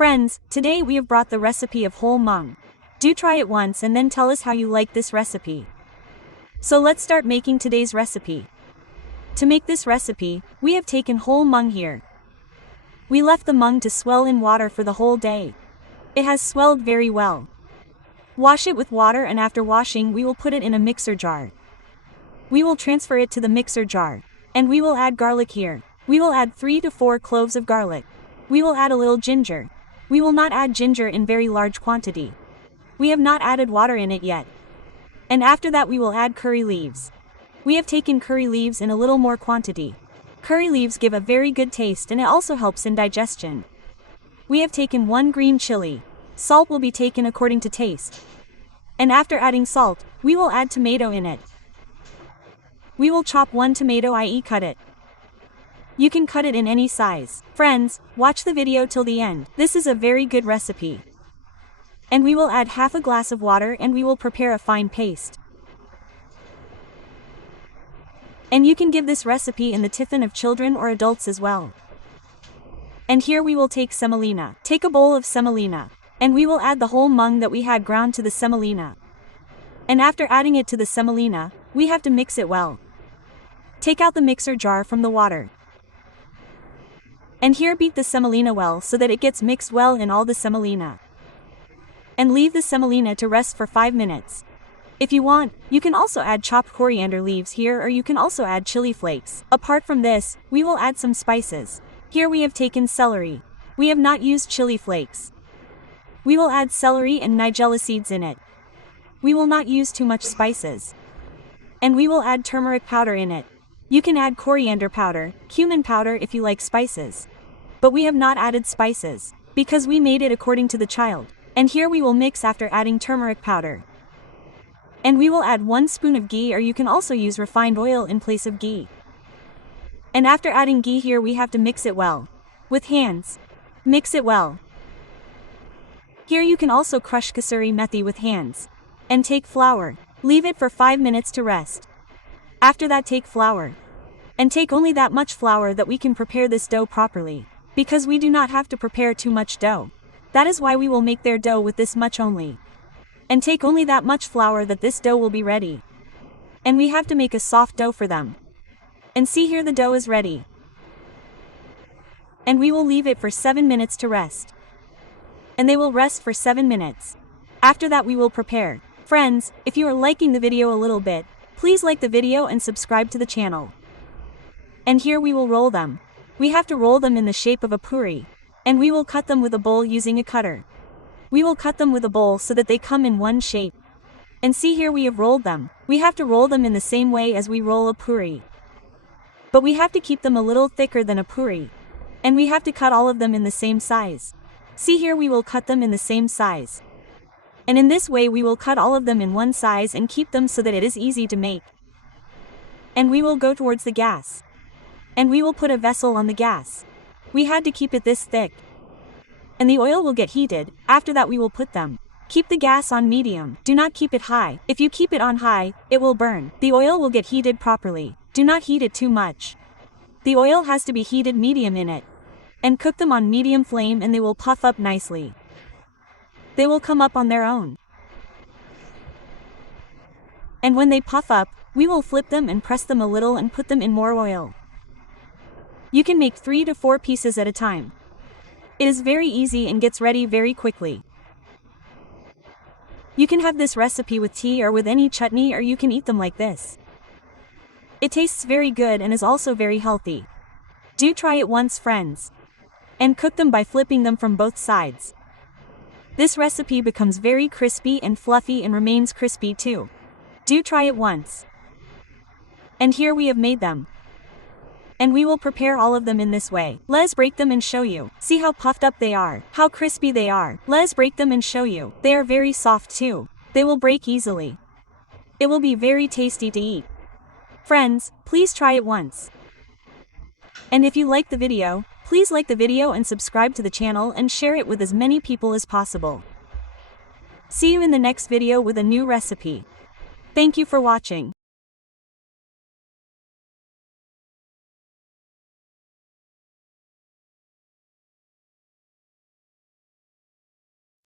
Friends, today we have brought the recipe of whole mung. Do try it once and then tell us how you like this recipe. So let's start making today's recipe. To make this recipe, we have taken whole mung here. We left the mung to swell in water for the whole day. It has swelled very well. Wash it with water, and after washing we will put it in a mixer jar. We will transfer it to the mixer jar. And we will add garlic here. We will add 3 to 4 cloves of garlic. We will add a little ginger. We will not add ginger in very large quantity. We have not added water in it yet. And after that we will add curry leaves. We have taken curry leaves in a little more quantity. Curry leaves give a very good taste and it also helps in digestion. We have taken 1 green chili. Salt will be taken according to taste. And after adding salt, we will add tomato in it. We will chop 1 tomato, i.e. cut it. You can cut it in any size. Friends, watch the video till the end. This is a very good recipe. And we will add half a glass of water and we will prepare a fine paste. And you can give this recipe in the tiffin of children or adults as well. And here we will take semolina. Take a bowl of semolina. And we will add the whole mung that we had ground to the semolina. And after adding it to the semolina, we have to mix it well. Take out the mixer jar from the water. And here beat the semolina well so that it gets mixed well in all the semolina. And leave the semolina to rest for 5 minutes. If you want, you can also add chopped coriander leaves here, or you can also add chili flakes. Apart from this, we will add some spices. Here we have taken celery. We have not used chili flakes. We will add celery and nigella seeds in it. We will not use too much spices. And we will add turmeric powder in it. You can add coriander powder, cumin powder if you like spices. But we have not added spices, because we made it according to the child. And here we will mix after adding turmeric powder. And we will add 1 spoon of ghee, or you can also use refined oil in place of ghee. And after adding ghee here we have to mix it well. With hands. Mix it well. Here you can also crush kasuri methi with hands. And take flour. Leave it for 5 minutes to rest. After that take flour. And take only that much flour that we can prepare this dough properly. Because we do not have to prepare too much dough. That is why we will make their dough with this much only. And take only that much flour that this dough will be ready. And we have to make a soft dough for them. And see here the dough is ready. And we will leave it for 7 minutes to rest. And they will rest for 7 minutes. After that we will prepare. Friends, if you are liking the video a little bit, please like the video and subscribe to the channel. And here we will roll them. We have to roll them in the shape of a puri. And we will cut them with a bowl using a cutter. We will cut them with a bowl so that they come in one shape. And see here we have rolled them. We have to roll them in the same way as we roll a puri. But we have to keep them a little thicker than a puri. And we have to cut all of them in the same size. See here we will cut them in the same size. And in this way we will cut all of them in one size and keep them so that it is easy to make. And we will go towards the gas. And we will put a vessel on the gas. We had to keep it this thick. And the oil will get heated. After that we will put them. Keep the gas on medium. Do not keep it high. If you keep it on high, it will burn. The oil will get heated properly. Do not heat it too much. The oil has to be heated medium in it. And cook them on medium flame and they will puff up nicely. They will come up on their own. And when they puff up, we will flip them and press them a little and put them in more oil. You can make 3 to 4 pieces at a time. It is very easy and gets ready very quickly. You can have this recipe with tea or with any chutney, or you can eat them like this. It tastes very good and is also very healthy. Do try it once, friends. And cook them by flipping them from both sides. This recipe becomes very crispy and fluffy and remains crispy too. Do try it once. And here we have made them. And we will prepare all of them in this way. Let's break them and show you. See how puffed up they are, how crispy they are. Let's break them and show you. They are very soft too. They will break easily. It will be very tasty to eat. Friends, please try it once. And if you like the video, please like the video and subscribe to the channel and share it with as many people as possible. See you in the next video with a new recipe. Thank you for watching.